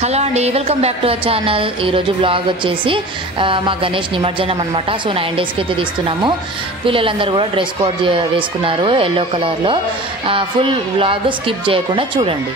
Hello అండి, welcome back to our channel. ఈరోజు blog వచ్చేసి మా గణేష్ నిమజ్జనం అనమాట. సో 9 డేస్కి అయితే తీస్తున్నాము. పిల్లలందరూ కూడా డ్రెస్ కోడ్ వేసుకున్నారు ఎల్లో కలర్లో. ఫుల్ బ్లాగ్ స్కిప్ చేయకుండా చూడండి.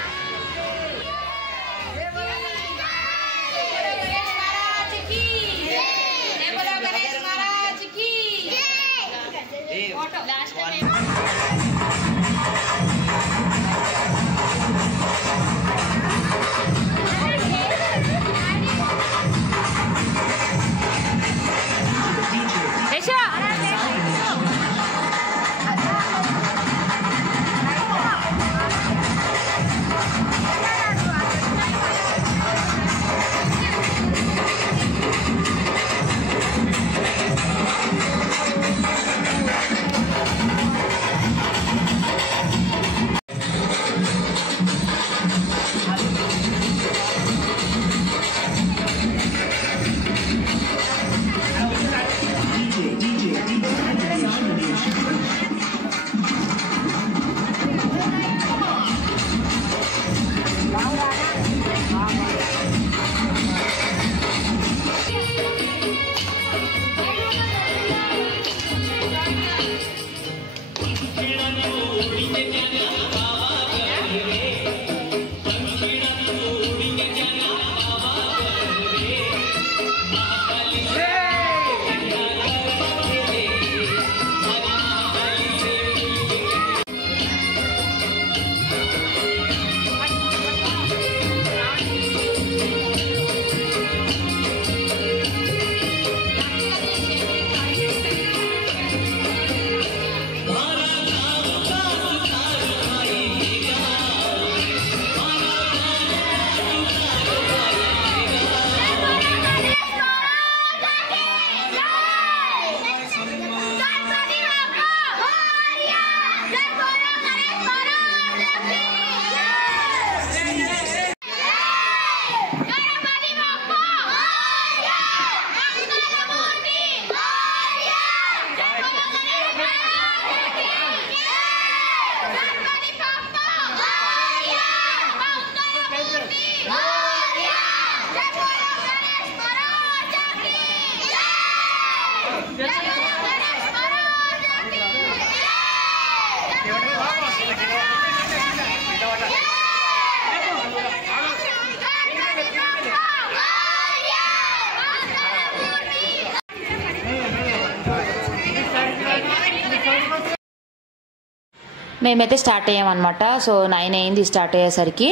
మేమైతే స్టార్ట్ అయ్యామన్నమాట. సో 9 అయింది స్టార్ట్ అయ్యేసరికి.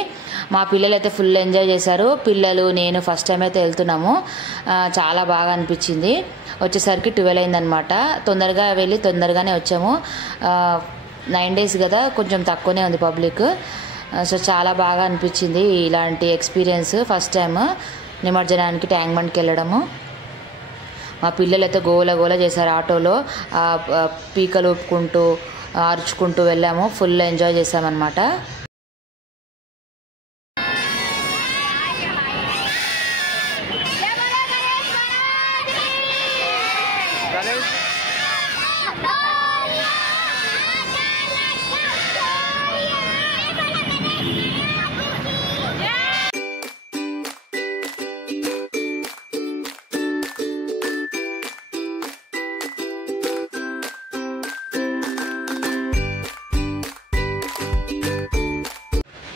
మా పిల్లలు అయితే ఫుల్ ఎంజాయ్ చేశారు. పిల్లలు నేను ఫస్ట్ టైం అయితే వెళ్తున్నాము. చాలా బాగా అనిపించింది. వచ్చేసరికి 12 అయిందనమాట. తొందరగా వెళ్ళి తొందరగానే వచ్చాము. 9 డేస్ కదా, కొంచెం తక్కువనే ఉంది పబ్లిక్. సో చాలా బాగా అనిపించింది ఇలాంటి ఎక్స్పీరియన్స్. ఫస్ట్ టైం నిమజ్జనానికి ట్యాంక్ బండ్కి వెళ్ళడము. మా పిల్లలు అయితే గోల గోల చేశారు ఆటోలో. పీకలు ఊపుకుంటూ అరుచుకుంటూ వెళ్ళాము. ఫుల్ ఎంజాయ్ చేసామన్నమాట.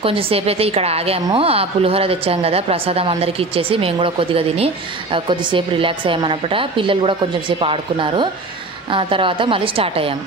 కొంచెంసేపు అయితే ఇక్కడ ఆగాము. పులిహోర తెచ్చాం కదా, ప్రసాదం అందరికీ ఇచ్చేసి మేము కూడా కొద్దిగా తిని కొద్దిసేపు రిలాక్స్ అయ్యామన్నమాట. పిల్లలు కూడా కొంచెం సేపు ఆడుకున్నారు. తర్వాత మళ్ళీ స్టార్ట్ అయ్యాము.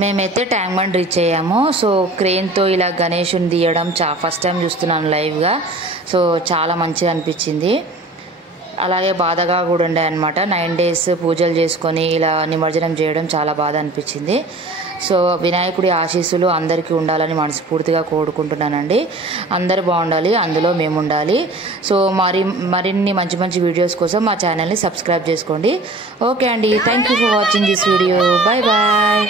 మేమైతే ట్యాంక్ బండ్ రీచ్ అయ్యాము. సో క్రెయిన్తో ఇలా గణేషుని తీయడం ఫస్ట్ టైం చూస్తున్నాను లైవ్గా. సో చాలా మంచిగా అనిపించింది. అలాగే బాధగా కూడా ఉండే అనమాట. 9 days పూజలు చేసుకొని ఇలా నిమజ్జనం చేయడం చాలా బాధ అనిపించింది. సో వినాయకుడి ఆశీస్సులు అందరికీ ఉండాలని మనస్ఫూర్తిగా కోరుకుంటున్నానండి. అందరూ బాగుండాలి, అందులో మేము ఉండాలి. సో మరిన్ని మంచి మంచి వీడియోస్ కోసం మా ఛానల్ని సబ్స్క్రైబ్ చేసుకోండి. ఓకే అండి, thank you for watching this video. Bye bye.